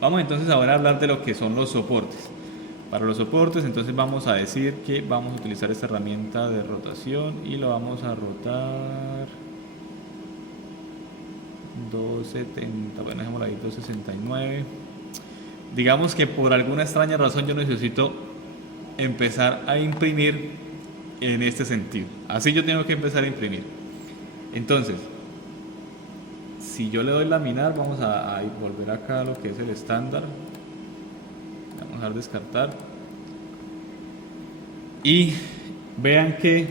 Vamos entonces ahora a hablar de lo que son los soportes. Para los soportes, entonces vamos a decir que vamos a utilizar esta herramienta de rotación y lo vamos a rotar 270, bueno, dejémoslo ahí 269. Digamos que por alguna extraña razón yo necesito empezar a imprimir en este sentido. Así yo tengo que empezar a imprimir. Entonces, si yo le doy laminar, vamos a volver acá a lo que es el estándar. Vamos a dejar descartar. Y vean que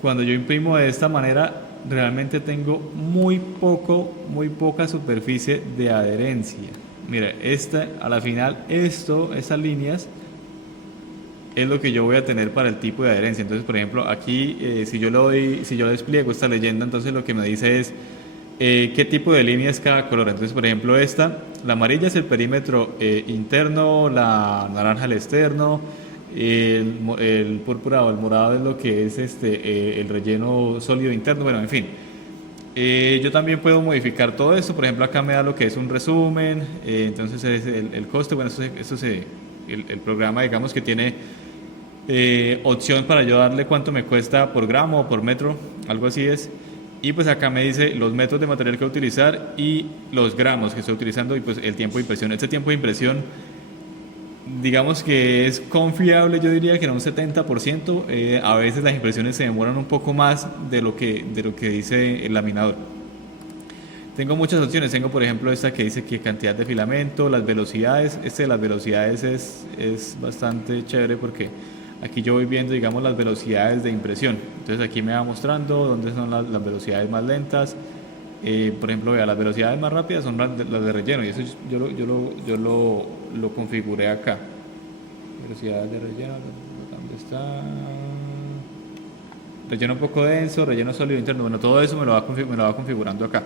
cuando yo imprimo de esta manera, realmente tengo muy poca superficie de adherencia. Mira, a la final, estas líneas es lo que yo voy a tener para el tipo de adherencia. Entonces, por ejemplo, aquí, si yo le despliego esta leyenda, entonces lo que me dice es qué tipo de línea es cada color. Entonces, por ejemplo, la amarilla es el perímetro interno, la naranja el externo, el púrpura o el morado es lo que es el relleno sólido interno, bueno, en fin. Yo también puedo modificar todo esto, por ejemplo acá me da lo que es un resumen, entonces es el coste, bueno, el programa digamos que tiene opción para yo darle cuánto me cuesta por gramo o por metro, algo así es. Y pues acá me dice los metros de material que voy a utilizar y los gramos que estoy utilizando y pues el tiempo de impresión. Este tiempo de impresión digamos que es confiable, yo diría que en un 70%. A veces las impresiones se demoran un poco más de lo que dice el laminador. Tengo muchas opciones, tengo por ejemplo esta que dice que cantidad de filamento, las velocidades. Este de las velocidades es bastante chévere porque aquí yo voy viendo digamos las velocidades de impresión. Entonces aquí me va mostrando dónde son las velocidades más lentas. Por ejemplo, vea, las velocidades más rápidas son las de relleno y eso lo configuré acá. Velocidad de relleno, ¿dónde está? Relleno un poco denso, relleno sólido interno, bueno, todo eso me lo va configurando acá.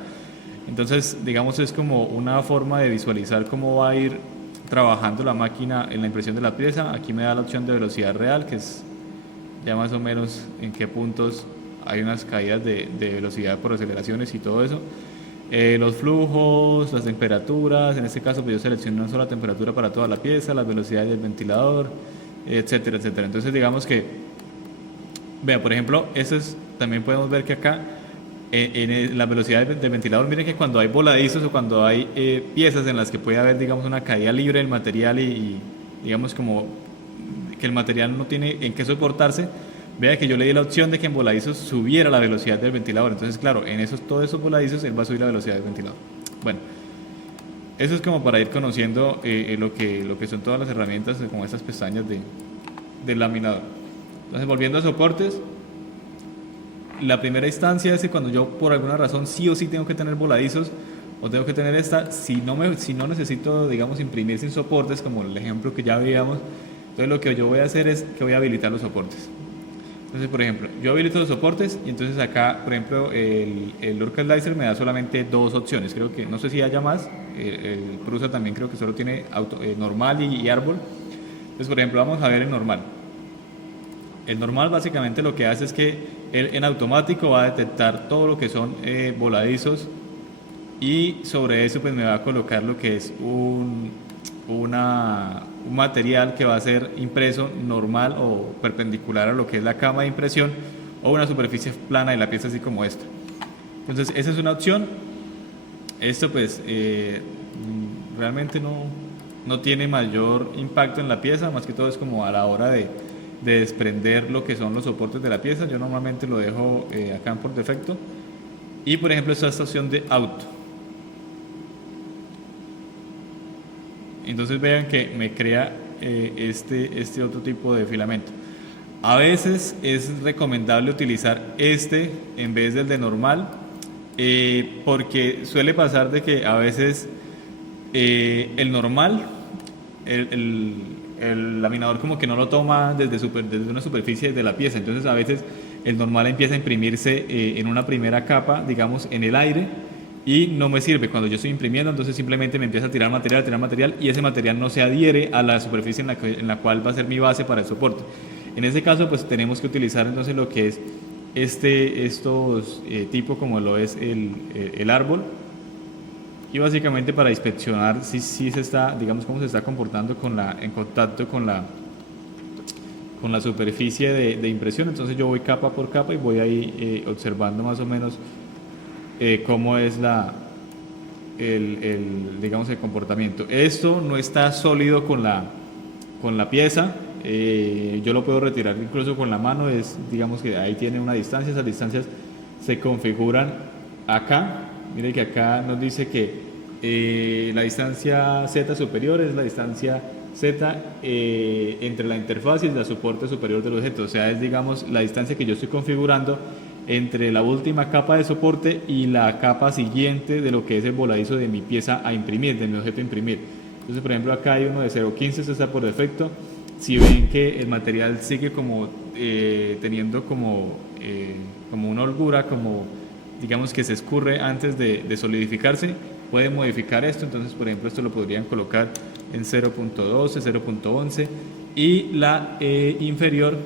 Entonces, digamos, es como una forma de visualizar cómo va a ir trabajando la máquina en la impresión de la pieza. Aquí me da la opción de velocidad real, que es ya más o menos en qué puntos hay unas caídas de velocidad por aceleraciones y todo eso. Los flujos, las temperaturas, en este caso pues yo seleccioné una sola temperatura para toda la pieza, las velocidades del ventilador, etcétera, etcétera. Entonces digamos que, vea, por ejemplo, también podemos ver que acá en las velocidades del ventilador, miren que cuando hay voladizos o cuando hay piezas en las que puede haber, digamos, una caída libre del material y digamos como que el material no tiene en qué soportarse, vea que yo le di la opción de que en voladizos subiera la velocidad del ventilador. Entonces, claro, todos esos voladizos él va a subir la velocidad del ventilador. Bueno, eso es como para ir conociendo lo que son todas las herramientas como estas pestañas del laminador. Entonces, volviendo a soportes, la primera instancia es que cuando yo por alguna razón sí o sí tengo que tener voladizos o tengo que tener si no necesito, digamos, imprimir sin soportes, como el ejemplo que ya veíamos, entonces lo que yo voy a hacer es que voy a habilitar los soportes. Entonces, por ejemplo, yo habilito los soportes y entonces acá, por ejemplo, el Lurka Slicer me da solamente dos opciones. Creo que, no sé si haya más. El Prusa también creo que solo tiene normal y árbol. Entonces, por ejemplo, vamos a ver el normal. El normal básicamente lo que hace es que él en automático va a detectar todo lo que son voladizos y sobre eso pues me va a colocar lo que es un material que va a ser impreso normal o perpendicular a lo que es la cama de impresión o una superficie plana de la pieza así como esta. Entonces esa es una opción. Esto pues realmente no tiene mayor impacto en la pieza, más que todo es como a la hora de desprender lo que son los soportes de la pieza. Yo normalmente lo dejo acá por defecto. Y por ejemplo esta opción de auto. Entonces vean que me crea este otro tipo de filamento. A veces es recomendable utilizar este en vez del de normal, porque suele pasar de que a veces el normal, el laminador como que no lo toma desde una superficie de la pieza, entonces a veces el normal empieza a imprimirse en una primera capa, digamos en el aire, y no me sirve cuando yo estoy imprimiendo, entonces simplemente me empieza a tirar material y ese material no se adhiere a la superficie en la cual va a ser mi base para el soporte. En ese caso pues tenemos que utilizar entonces lo que es estos tipo como lo es el árbol, y básicamente para inspeccionar si se está, digamos, cómo se está comportando en contacto con la superficie de impresión. Entonces yo voy capa por capa y voy ahí observando más o menos cómo es digamos, el comportamiento. Esto no está sólido con la pieza, yo lo puedo retirar incluso con la mano, digamos que ahí tiene una distancia, esas distancias se configuran acá. Mire que acá nos dice que la distancia Z superior es la distancia Z entre la interfaz y el soporte superior del objeto, o sea, es, digamos, la distancia que yo estoy configurando entre la última capa de soporte y la capa siguiente de lo que es el voladizo de mi pieza a imprimir, de mi objeto a imprimir. Entonces, por ejemplo, acá hay uno de 0.15, este está por defecto. Si ven que el material sigue como teniendo como una holgura, como digamos que se escurre antes de solidificarse, pueden modificar esto. Entonces, por ejemplo, esto lo podrían colocar en 0.12, 0.11 y la inferior,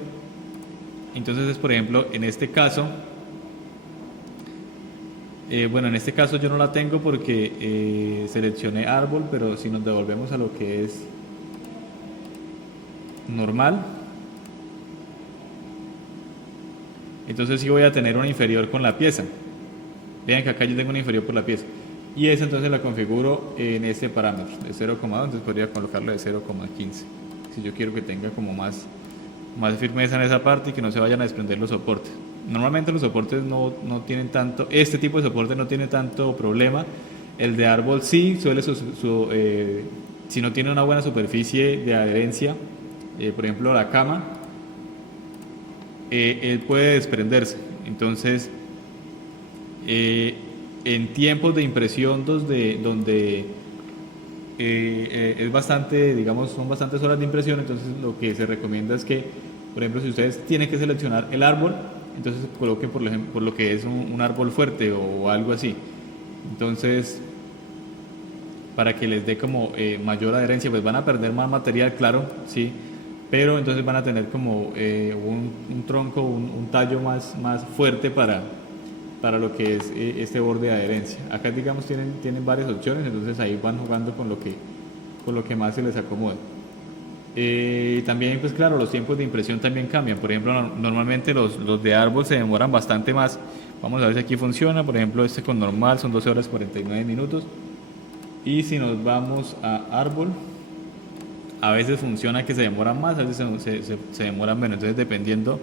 entonces es, por ejemplo, en este caso, bueno, en este caso yo no la tengo porque seleccioné árbol, pero si nos devolvemos a lo que es normal, entonces sí voy a tener una inferior con la pieza. Vean que acá yo tengo una inferior por la pieza, y esa entonces la configuro en este parámetro de 0,2, entonces podría colocarlo de 0,15 si yo quiero que tenga como más firmeza en esa parte y que no se vayan a desprender los soportes. Normalmente los soportes no tienen tanto, este tipo de soporte no tiene tanto problema. El de árbol sí suele, si no tiene una buena superficie de adherencia, por ejemplo la cama, él puede desprenderse. Entonces, en tiempos de impresión donde es bastante, digamos, son bastantes horas de impresión, entonces lo que se recomienda es que, por ejemplo, si ustedes tienen que seleccionar el árbol, entonces coloquen por lo que es un árbol fuerte o algo así. Entonces, para que les dé como mayor adherencia, pues van a perder más material, claro, sí, pero entonces van a tener como un tronco, un tallo más fuerte para lo que es este borde de adherencia. Acá, digamos, tienen varias opciones, entonces ahí van jugando con lo que más se les acomode. También, pues claro, los tiempos de impresión también cambian. Por ejemplo, normalmente los de árbol se demoran bastante más. Vamos a ver si aquí funciona. Por ejemplo, este con normal son 12 horas 49 minutos. Y si nos vamos a árbol, a veces funciona que se demoran más, a veces se demoran menos, entonces dependiendo.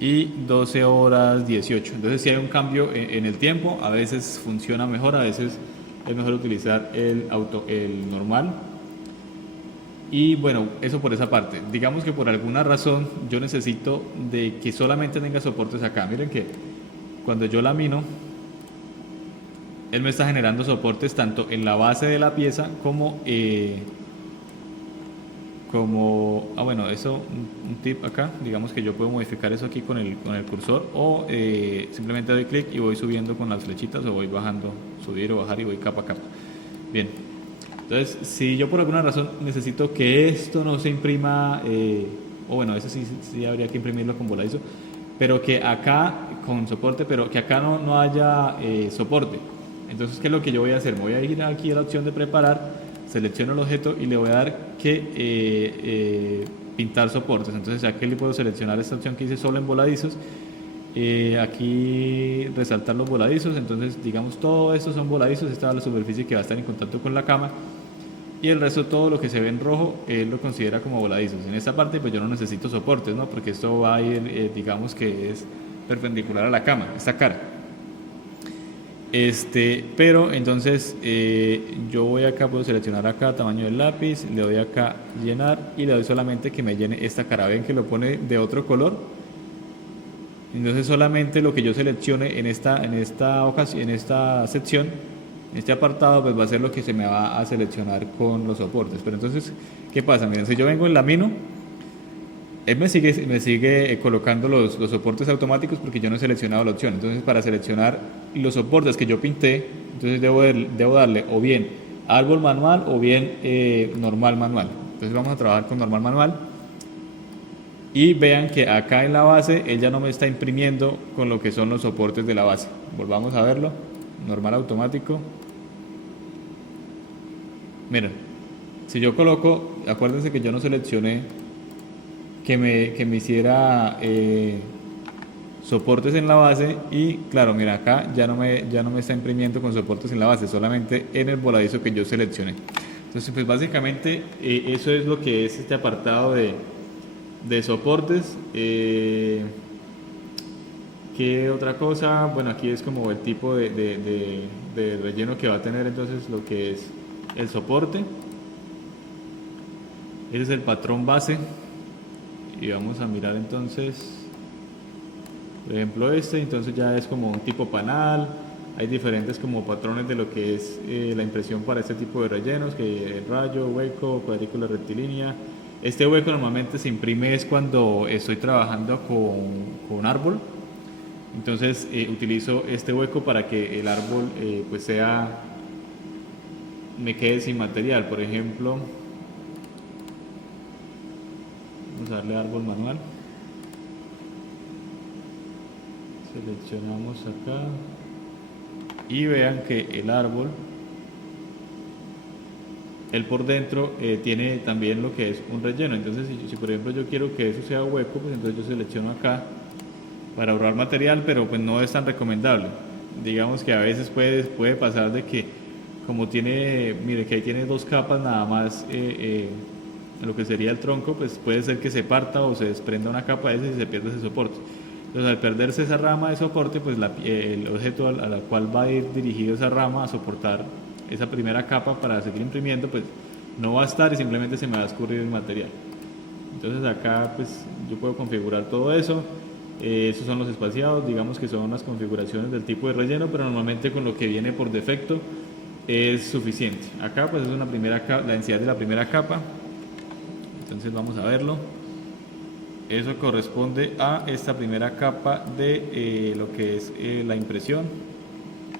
Y 12 horas 18. Entonces si hay un cambio en el tiempo, a veces funciona mejor, a veces es mejor utilizar el normal. Y bueno, eso por esa parte. Digamos que por alguna razón yo necesito de que solamente tenga soportes acá. Miren que cuando yo lamino, él me está generando soportes tanto en la base de la pieza como bueno, eso, un tip acá, digamos que yo puedo modificar eso aquí con el cursor, o simplemente doy clic y voy subiendo con las flechitas, o voy bajando, subir o bajar, y voy capa a capa. Bien, entonces si yo por alguna razón necesito que esto no se imprima, o bueno, eso sí habría que imprimirlo con voladizo, pero que acá con soporte, pero que acá no haya soporte. Entonces, ¿qué es lo que yo voy a hacer? Me voy a ir aquí a la opción de preparar, selecciono el objeto y le voy a dar que pintar soportes. Entonces aquí le puedo seleccionar esta opción que dice solo en voladizos, aquí resaltar los voladizos. Entonces, digamos, todo esto son voladizos, esta es la superficie que va a estar en contacto con la cama, y el resto, todo lo que se ve en rojo, él lo considera como voladizos. En esta parte pues yo no necesito soportes, ¿no? Porque esto va a ir, digamos que es perpendicular a la cama, esta cara. Pero entonces yo voy acá, puedo seleccionar acá tamaño del lápiz, le doy acá llenar y le doy solamente que me llene esta cara. Ven que lo pone de otro color. Entonces solamente lo que yo seleccione en esta ocasión, en esta sección, en este apartado, pues va a ser lo que se me va a seleccionar con los soportes. Pero entonces, ¿qué pasa? Miren, si yo vengo en lamino, él me sigue colocando los soportes automáticos porque yo no he seleccionado la opción. Entonces, para seleccionar los soportes que yo pinté, entonces debo darle o bien árbol manual o bien normal manual. Entonces vamos a trabajar con normal manual. Y vean que acá en la base él ya no me está imprimiendo con lo que son los soportes de la base. Volvamos a verlo. Normal automático. Miren, si yo coloco, acuérdense que yo no seleccioné que me hiciera soportes en la base y claro, mira acá ya no me está imprimiendo con soportes en la base, solamente en el voladizo que yo seleccioné. Entonces pues básicamente eso es lo que es este apartado de soportes. ¿Qué otra cosa? Bueno, aquí es como el tipo de relleno que va a tener entonces lo que es el soporte. Ese es el patrón base y vamos a mirar entonces, por ejemplo entonces ya es como un tipo panal. Hay diferentes como patrones de lo que es la impresión para este tipo de rellenos, que rayo, hueco, cuadrícula rectilínea. Este hueco normalmente se imprime es cuando estoy trabajando con árbol. Entonces utilizo este hueco para que el árbol pues me quede sin material. Por ejemplo, vamos a darle árbol manual. Seleccionamos acá y vean que el árbol, él por dentro tiene también lo que es un relleno. Entonces si por ejemplo yo quiero que eso sea hueco, pues entonces yo selecciono acá para ahorrar material, pero pues no es tan recomendable. Digamos que a veces puede pasar de que como mire que ahí tiene dos capas nada más, lo que sería el tronco, pues puede ser que se parta o se desprenda una capa de ese y se pierde ese soporte. Entonces al perderse esa rama de soporte, pues el objeto a la cual va a ir dirigido esa rama a soportar esa primera capa para seguir imprimiendo, pues no va a estar y simplemente se me va a escurrir el material. Entonces acá pues yo puedo configurar todo eso. Esos son los espaciados, digamos que son las configuraciones del tipo de relleno, pero normalmente con lo que viene por defecto es suficiente. Acá pues es una primera capa, la densidad de la primera capa. Entonces vamos a verlo. Eso corresponde a esta primera capa de lo que es la impresión.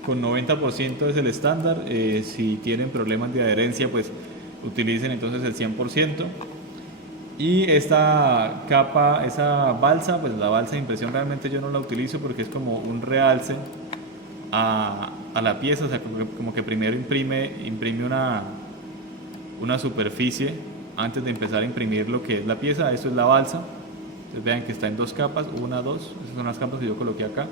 Con 90% es el estándar. Si tienen problemas de adherencia, pues utilicen entonces el 100%. Y esta capa, esa balsa, pues la balsa de impresión realmente yo no la utilizo porque es como un realce a la pieza, o sea, como que primero imprime una superficie antes de empezar a imprimir lo que es la pieza. Esto es la balsa. Entonces vean que está en dos capas, una, dos, esas son las capas que yo coloqué acá.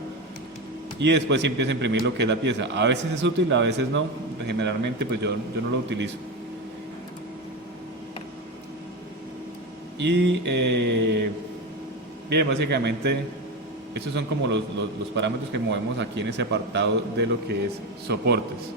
Y después sí empieza a imprimir lo que es la pieza. A veces es útil, a veces no. Generalmente pues yo no lo utilizo. Y bien, básicamente estos son como los parámetros que movemos aquí en ese apartado de lo que es soportes.